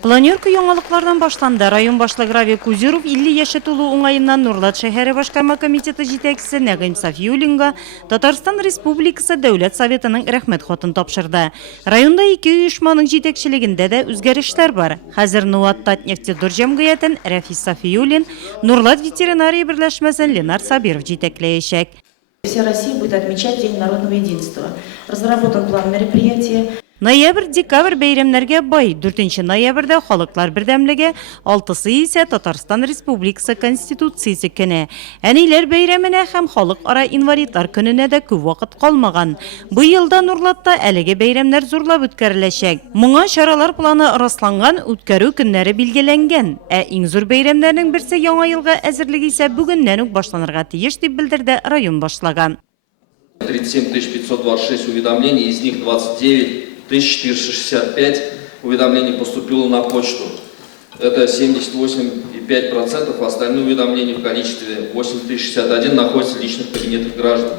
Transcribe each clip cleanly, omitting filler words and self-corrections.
Планерка яңалыклардан башланды. Район башлыгы Равил Кузиров 50 яши тулуу уңайынан Нурлат шәһәре башкарма комитеты җитәкчесе Нәгыйм Сафиуллинга Татарстан Республикасы Дәүләт Советының рәхмәт хатын тапшырды. Районда 2 оешманың җитәкчелегендә дә үзгәрешләр бар. Хәзер Нуат Татнефтедур җәмгыятен Рафис Сафиуллин, Нурлат ветеринария берләшмәсен Ленар Сабиров җитәкләячәк. Вся Россия будет отмечать День народного единства. Разработан план мероприятия. Ноябрь-декабрь бәйрәмнәргә бай. 4 ноябрьдә халыклар бердәмлеге, 6-сы исә Татарстан Республикасы Конституциясе көне. Әниләр бәйрәменә һәм халыкара инвалидлар көненә дә күп вакыт калмаган. Бу елда Нурлатта әлеге бәйрәмнәр зурлап үткәреләчәк. Моңа чаралар планы расланган, үткәрү көннәре билгеләнгән. Иң зур бәйрәмнәрнең берсе яңа елга әзерлеге исә бүгеннән үк башланырга тиеш дип белдерде район башлаган. 37 526 уведомлений, из них 29 465 уведомлений поступило на почту. Это 78,5%, остальные уведомления в количестве 8061 находятся в личных кабинетах граждан.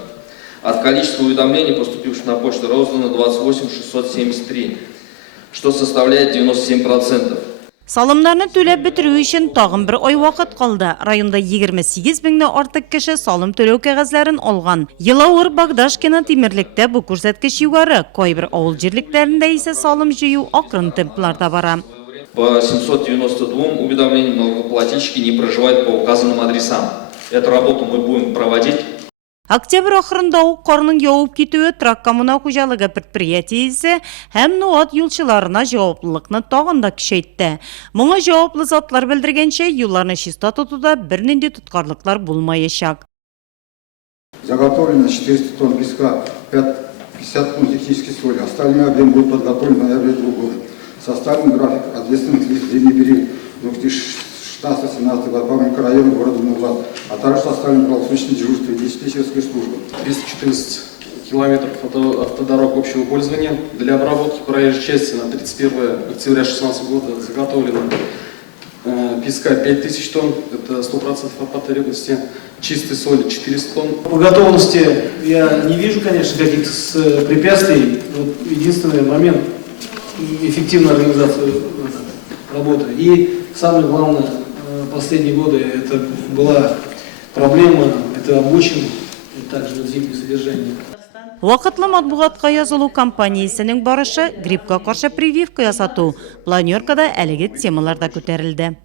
От количества уведомлений, поступивших на почту, роздано 28 673, что составляет 97%. Салымнарны түләп бетерү өчен тагын бер ай вакыт калды. Районда 28 меңнән артык кеше салым төләү кәгазьләрен алган. Елауыр Багдашкина Тимерлектә бу күрсәткеч югары. Кайбер авыл җирлекләрендә исә салым җыю акрын темпларда бара. По 792 уведомлениям налогоплательщики не проживают по указанным адресам. Эту работу мы будем проводить. Октябрь ахырында ук карның явып китүе трак коммуналь хуҗалыгы предприятиесе һәм Нуат юлчыларына җаваплылыкны тагын да көчәйтте. Моңа җаваплы затлар белдергәнчә, юлларны чиста тотуда бернинди тоткарлыклар булмаячак. Заготовлено 400 тонн песка, 50 тонн технической соли. Остальной объем будет подготовлен в ноябре этого года. Составлен график ответственных лиц в зимний период 2016-2017 года по микрорайону города Нурлат, а также составлен круглосуточное дежурство и диспетчерская служба. 214 километров автодорог общего пользования. Для обработки проезжей части на 31 октября 2016 года заготовлено песка 5000 тонн, это 100% от потребности, чистой соли 400 тонн. По готовности я не вижу, конечно, каких-то препятствий. Единственный момент – эффективная организация работы. И самое главное, последние годы это была проблема, это обочин, и также зимнее содержание. Вакытлы матбугатка язылу компаниясенең барышы гриппка каршы прививка ясату. Планеркада әлеге темаларда күтәрелде.